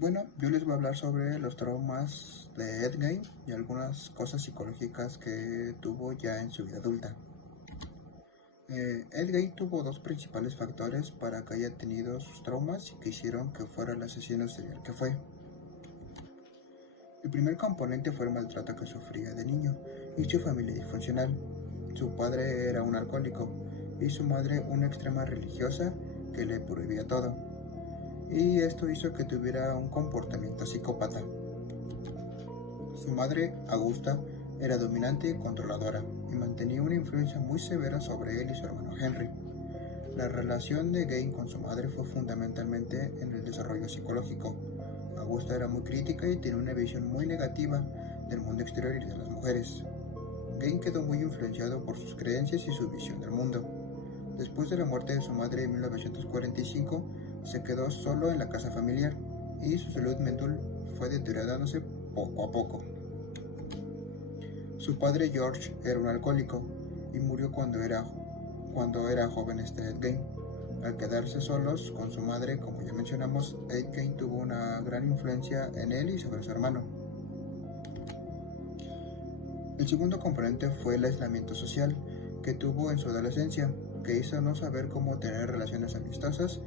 Bueno, yo les voy a hablar sobre los traumas de Ed Gein y algunas cosas psicológicas que tuvo ya en su vida adulta. Ed Gein tuvo dos principales factores para que haya tenido sus traumas y que hicieron que fuera el asesino serial que fue. El primer componente fue el maltrato que sufría de niño y su familia disfuncional. Su padre era un alcohólico y su madre una extrema religiosa que le prohibía todo. Y esto hizo que tuviera un comportamiento psicópata. Su madre, Augusta, era dominante y controladora y mantenía una influencia muy severa sobre él y su hermano Henry. La relación de Gein con su madre fue fundamentalmente en el desarrollo psicológico. Augusta era muy crítica y tenía una visión muy negativa del mundo exterior y de las mujeres. Gein quedó muy influenciado por sus creencias y su visión del mundo. Después de la muerte de su madre en 1945, se quedó solo en la casa familiar y su salud mental fue deteriorándose poco a poco. Su padre George era un alcohólico y murió cuando era joven Ed Gein. Al quedarse solos con su madre, como ya mencionamos, Ed Gein tuvo una gran influencia en él y sobre su hermano. El segundo componente fue el aislamiento social que tuvo en su adolescencia, que hizo no saber cómo tener relaciones amistosas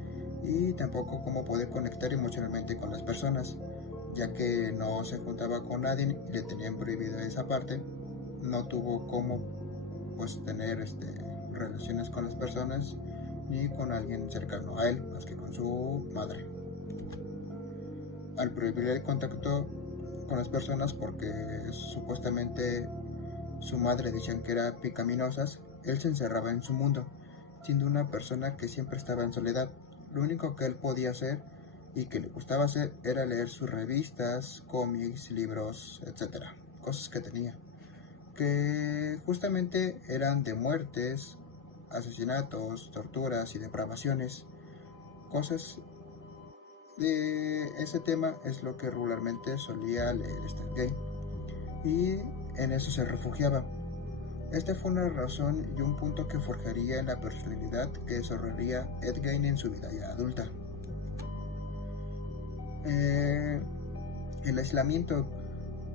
y tampoco cómo poder conectar emocionalmente con las personas, ya que no se juntaba con nadie y le tenían prohibida esa parte. No tuvo cómo tener relaciones con las personas ni con alguien cercano a él, más que con su madre. Al prohibir el contacto con las personas porque supuestamente su madre decían que eran pecaminosas, él se encerraba en su mundo, siendo una persona que siempre estaba en soledad. Lo único que él podía hacer y que le gustaba hacer era leer sus revistas, cómics, libros, etc. Cosas que tenía, que justamente eran de muertes, asesinatos, torturas y depravaciones. Cosas de ese tema es lo que regularmente solía leer Ed Gein, y en eso se refugiaba. Esta fue una razón y un punto que forjaría la personalidad que desarrollaría Ed Gein en su vida ya adulta. El aislamiento,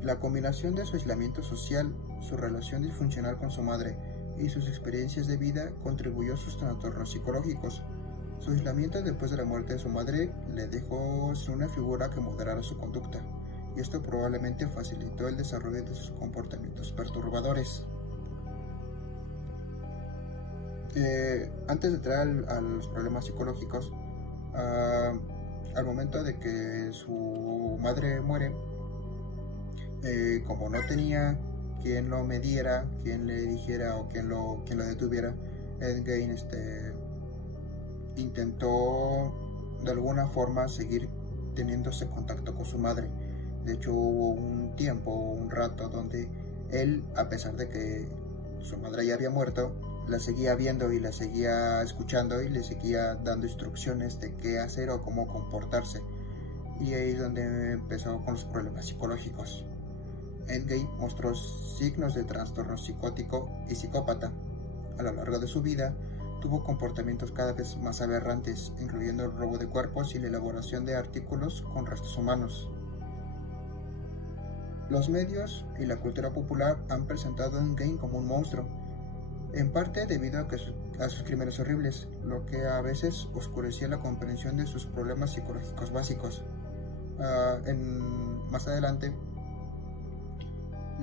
la combinación de su aislamiento social, su relación disfuncional con su madre y sus experiencias de vida contribuyó a sus trastornos psicológicos. Su aislamiento después de la muerte de su madre le dejó sin una figura que moderara su conducta, y esto probablemente facilitó el desarrollo de sus comportamientos perturbadores. Antes de entrar a los problemas psicológicos, al momento de que su madre muere, como no tenía quien lo mediera, quien le dijera o quien lo detuviera, Ed Gein intentó de alguna forma seguir teniendo ese contacto con su madre. De hecho, hubo un tiempo, un rato donde él, a pesar de que su madre ya había muerto, la seguía viendo y la seguía escuchando y le seguía dando instrucciones de qué hacer o cómo comportarse. Y ahí es donde empezó con los problemas psicológicos. Ed Gein mostró signos de trastorno psicótico y psicópata. A lo largo de su vida, tuvo comportamientos cada vez más aberrantes, incluyendo el robo de cuerpos y la elaboración de artículos con restos humanos. Los medios y la cultura popular han presentado a Ed Gein como un monstruo, en parte debido a sus crímenes horribles, lo que a veces oscurecía la comprensión de sus problemas psicológicos básicos. Más adelante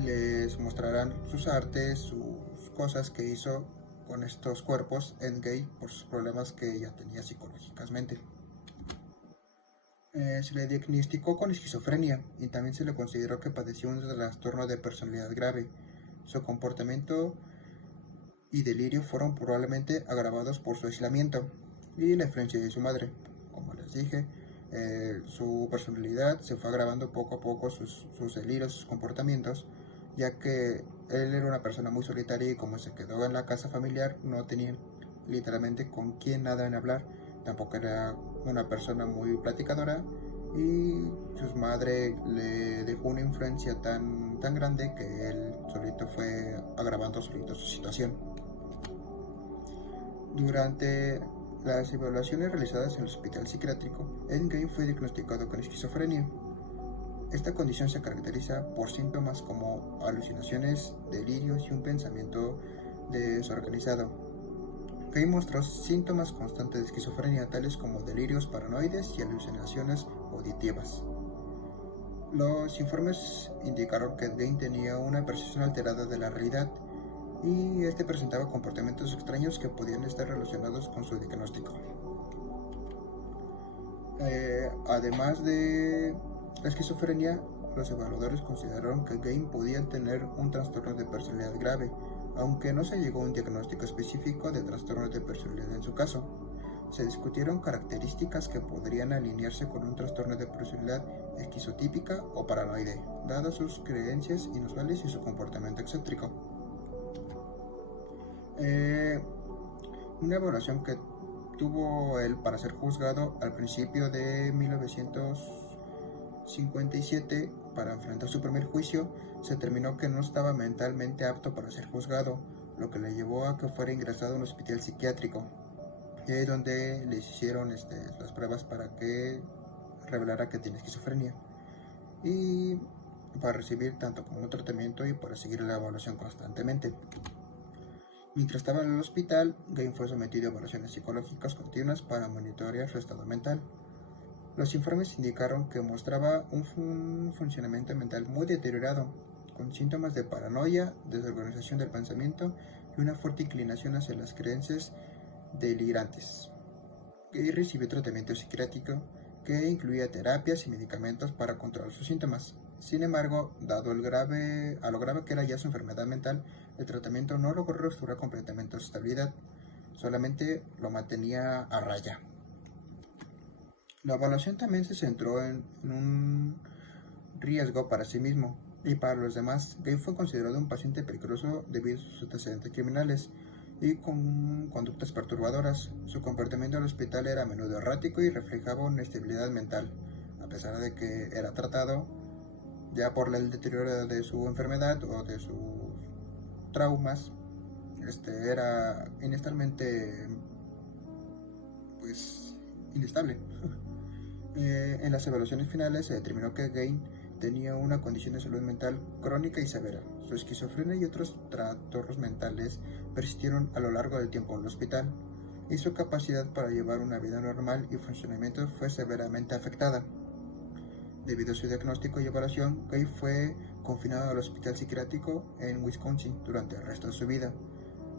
les mostrarán sus artes, sus cosas que hizo con estos cuerpos Ed Gein por sus problemas que ella tenía psicológicamente. Se le diagnosticó con esquizofrenia y también se le consideró que padeció un trastorno de personalidad grave. Su comportamiento y delirio fueron probablemente agravados por su aislamiento y la influencia de su madre. Como les dije, su personalidad se fue agravando poco a poco, sus delirios, sus comportamientos, ya que él era una persona muy solitaria y como se quedó en la casa familiar no tenía literalmente con quién nada en hablar. Tampoco era una persona muy platicadora y su madre le dejó una influencia tan grande que él solito fue agravando solito su situación. Durante las evaluaciones realizadas en el hospital psiquiátrico, Gane fue diagnosticado con esquizofrenia. Esta condición se caracteriza por síntomas como alucinaciones, delirios y un pensamiento desorganizado. Gane mostró síntomas constantes de esquizofrenia, tales como delirios paranoides y alucinaciones auditivas. Los informes indicaron que Gane tenía una percepción alterada de la realidad y presentaba comportamientos extraños que podían estar relacionados con su diagnóstico. Además de la esquizofrenia, los evaluadores consideraron que Gane podía tener un trastorno de personalidad grave, aunque no se llegó a un diagnóstico específico de trastorno de personalidad en su caso. Se discutieron características que podrían alinearse con un trastorno de personalidad esquizotípica o paranoide, dadas sus creencias inusuales y su comportamiento excéntrico. Una evaluación que tuvo él para ser juzgado al principio de 1957 para enfrentar su primer juicio, se determinó que no estaba mentalmente apto para ser juzgado, lo que le llevó a que fuera ingresado a un hospital psiquiátrico, donde le hicieron las pruebas para que revelara que tiene esquizofrenia y para recibir tanto como un tratamiento y para seguir la evaluación constantemente. Mientras estaba en el hospital, Gane fue sometido a evaluaciones psicológicas continuas para monitorear su estado mental. Los informes indicaron que mostraba un funcionamiento mental muy deteriorado, con síntomas de paranoia, desorganización del pensamiento y una fuerte inclinación hacia las creencias delirantes. Gane recibió tratamiento psiquiátrico que incluía terapias y medicamentos para controlar sus síntomas. Sin embargo, dado a lo grave que era ya su enfermedad mental, el tratamiento no logró restaurar completamente su estabilidad, solamente lo mantenía a raya. La evaluación también se centró en un riesgo para sí mismo y para los demás. Gane fue considerado un paciente peligroso debido a sus antecedentes criminales y con conductas perturbadoras. Su comportamiento en el hospital era a menudo errático y reflejaba una inestabilidad mental, a pesar de que era tratado ya por el deterioro de su enfermedad o de sus traumas. Era inestablemente inestable. En las evaluaciones finales se determinó que Gane tenía una condición de salud mental crónica y severa. Su esquizofrenia y otros trastornos mentales persistieron a lo largo del tiempo en el hospital, y su capacidad para llevar una vida normal y funcionamiento fue severamente afectada. Debido a su diagnóstico y evaluación, Gane fue confinado al hospital psiquiátrico en Wisconsin durante el resto de su vida.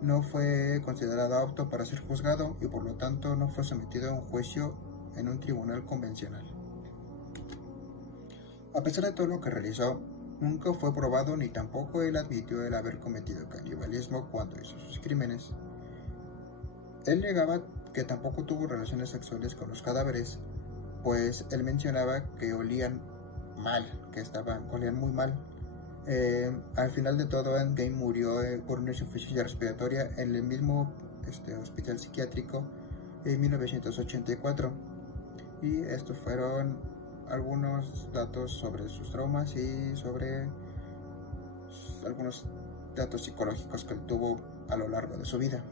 No fue considerado apto para ser juzgado y por lo tanto no fue sometido a un juicio en un tribunal convencional. A pesar de todo lo que realizó, nunca fue probado ni tampoco él admitió el haber cometido canibalismo cuando hizo sus crímenes. Él negaba que tampoco tuvo relaciones sexuales con los cadáveres, pues él mencionaba que olían mal, que olían muy mal. Al final de todo, Gane murió por una insuficiencia respiratoria en el mismo hospital psiquiátrico en 1984. Y estos fueron algunos datos sobre sus traumas y sobre algunos datos psicológicos que él tuvo a lo largo de su vida.